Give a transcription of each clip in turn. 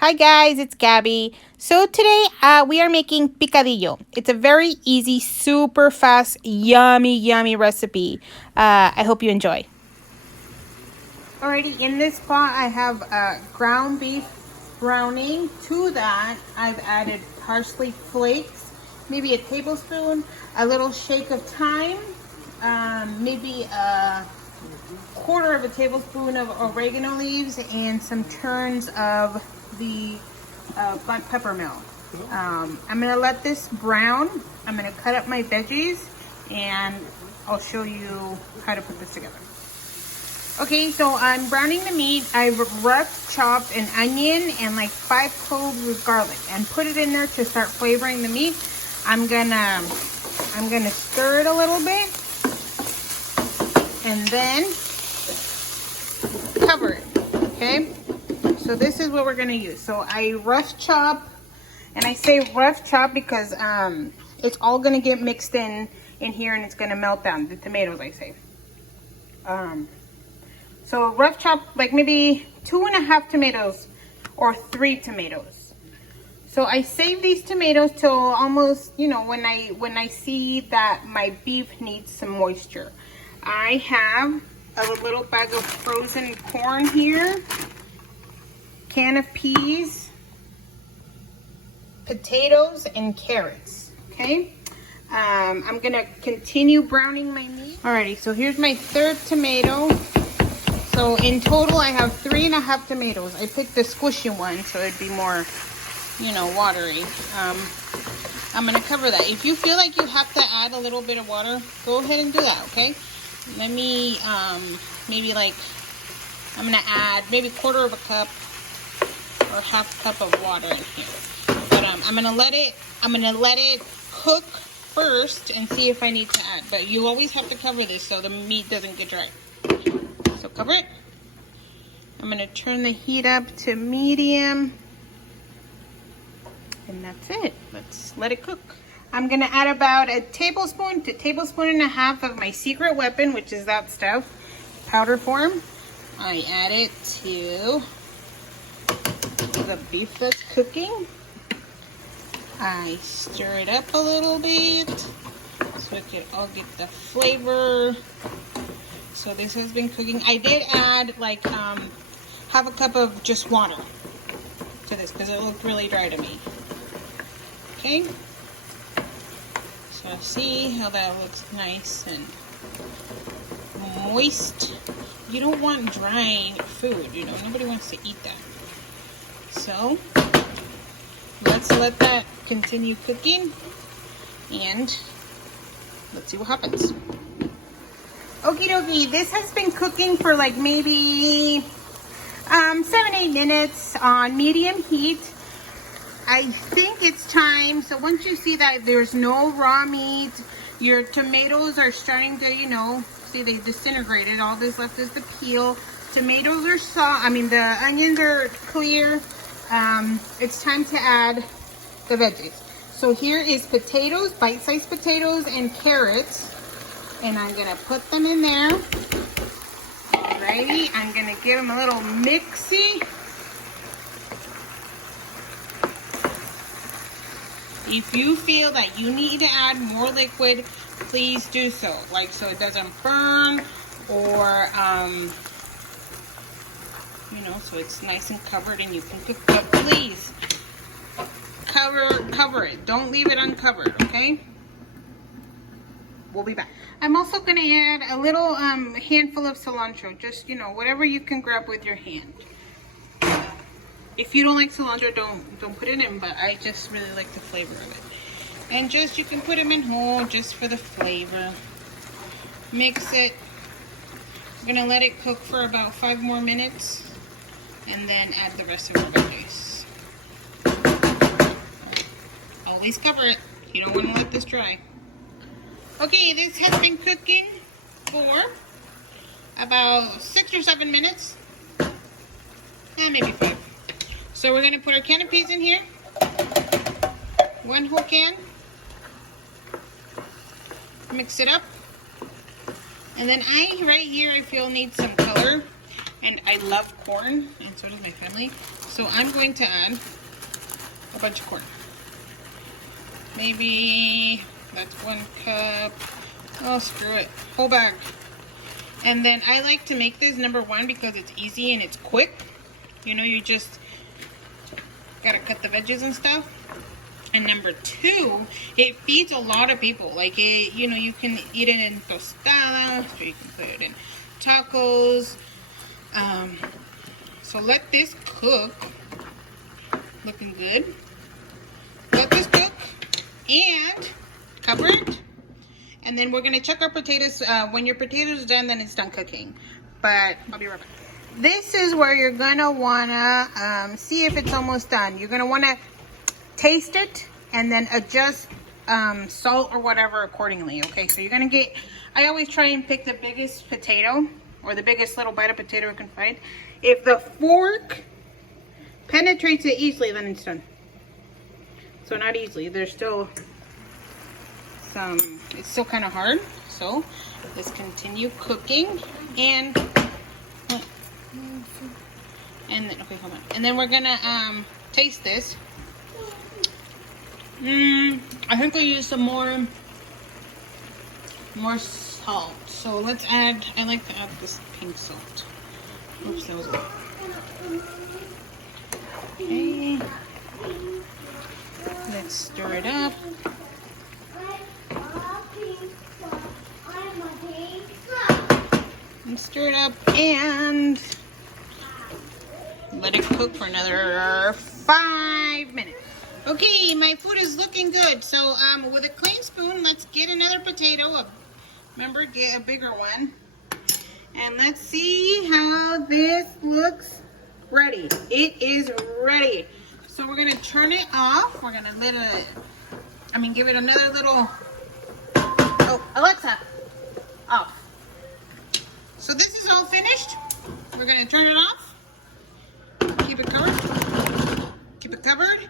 Hi guys, it's Gabby. So today we are making picadillo. It's a very easy, super fast, yummy recipe. I hope you enjoy. Alrighty, in this pot I have ground beef browning. To that I've added parsley flakes, maybe a tablespoon, a little shake of thyme, maybe a quarter of a tablespoon of oregano leaves, and some turns of the black pepper mill. I'm gonna let this brown. I'm gonna cut up my veggies and I'll show you how to put this together. Okay, so I'm browning the meat. I've rough chopped an onion and like 5 cloves of garlic and put it in there to start flavoring the meat. I'm gonna stir it a little bit and then cover it. Okay, so this is what we're gonna use. So I rough chop, and I say rough chop because it's all gonna get mixed in here and it's gonna melt down the tomatoes, I say. So rough chop, like maybe 2.5 tomatoes or 3 tomatoes. So I save these tomatoes till almost, you know, when I see that my beef needs some moisture. I have a little bag of frozen corn here, can of peas, potatoes, and carrots. Okay, I'm gonna continue browning my meat. Alrighty, so here's my 3rd tomato. So in total I have 3.5 tomatoes. I picked the squishy one so it'd be more, you know, watery. I'm gonna cover that. If you feel like you have to add a little bit of water, go ahead and do that. Okay, let me maybe like, I'm gonna add maybe 1/4 of a cup or 1/2 cup of water in here. But I'm gonna let it cook first and see if I need to add. But you always have to cover this so the meat doesn't get dry. So cover it. I'm gonna turn the heat up to medium. And that's it. Let's let it cook. I'm gonna add about a tablespoon to 1.5 tablespoons of my secret weapon, which is that stuff, powder form. I add it to the beef that's cooking. I stir it up a little bit so it can all get the flavor. So this has been cooking. I did add like 1/2 cup of just water to this because it looked really dry to me. Okay, so see how that looks nice and moist. You don't want dry food, you know, nobody wants to eat that. So let's let that continue cooking and let's see what happens. Okie dokie, this has been cooking for like maybe 7-8 minutes on medium heat. I think it's time. So once you see that there's no raw meat, your tomatoes are starting to, you know, see they disintegrated. All that's left is the peel. Tomatoes are soft. I mean, the onions are clear. It's time to add the veggies. So here is potatoes, bite-sized potatoes, and carrots. And I'm gonna put them in there. Alrighty, I'm gonna give them a little mixy. If you feel that you need to add more liquid, please do so. Like, so it doesn't burn or, you know, so it's nice and covered and you can cook. But please, cover it. Don't leave it uncovered, okay? We'll be back. I'm also gonna add a little handful of cilantro. Just, you know, whatever you can grab with your hand. If you don't like cilantro, don't put it in, but I just really like the flavor of it. And just, you can put them in whole just for the flavor. Mix it. I'm gonna let it cook for about 5 more minutes and then add the rest of our veggies. Always cover it. You don't want to let this dry. Okay, this has been cooking for about 6 or 7 minutes. And maybe 5. So we're gonna put our can of peas in here. 1 whole can. Mix it up. And then right here, I feel need some color. And I love corn, and so does my family. So I'm going to add a bunch of corn. Maybe that's 1 cup. Oh, screw it. Whole bag. And then I like to make this number 1 because it's easy and it's quick. You know, you just gotta cut the veggies and stuff. And number 2, it feeds a lot of people. Like, it, you know, you can eat it in tostadas, or you can put it in tacos. So let this cook. Looking good. Let this cook and cover it. And then we're gonna check our potatoes. When your potatoes are done, then it's done cooking. But I'll be right back. This is where you're gonna wanna see if it's almost done. You're gonna wanna taste it and then adjust salt or whatever accordingly. Okay, so you're gonna get, I always try and pick the biggest potato or the biggest little bite of potato I can find. If the fork penetrates it easily, then it's done. So not easily, there's still some, it's still kind of hard. So let's continue cooking and then, okay, hold on. And then we're gonna taste this. I think I use some more salt. So let's add, I like to add this pink salt. Oops, that was good. Okay. Let's stir it up. And stir it up and let it cook for another 5 minutes. Okay, my food is looking good. So with a clean spoon, let's get another potato. Remember, get a bigger one. And let's see how this looks. Ready. It is ready. So we're gonna turn it off. We're gonna give it another little, oh, Alexa, off. So this is all finished. We're gonna turn it off. Keep it covered. Keep it covered.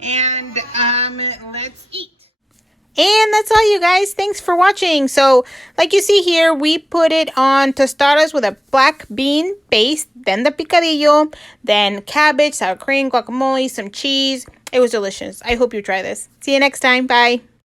And let's eat. And that's all, you guys. Thanks for watching. So like you see here, we put it on tostadas with a black bean base, then the picadillo, then cabbage, sour cream, guacamole, some cheese. It was delicious. I hope you try this. See you next time. Bye.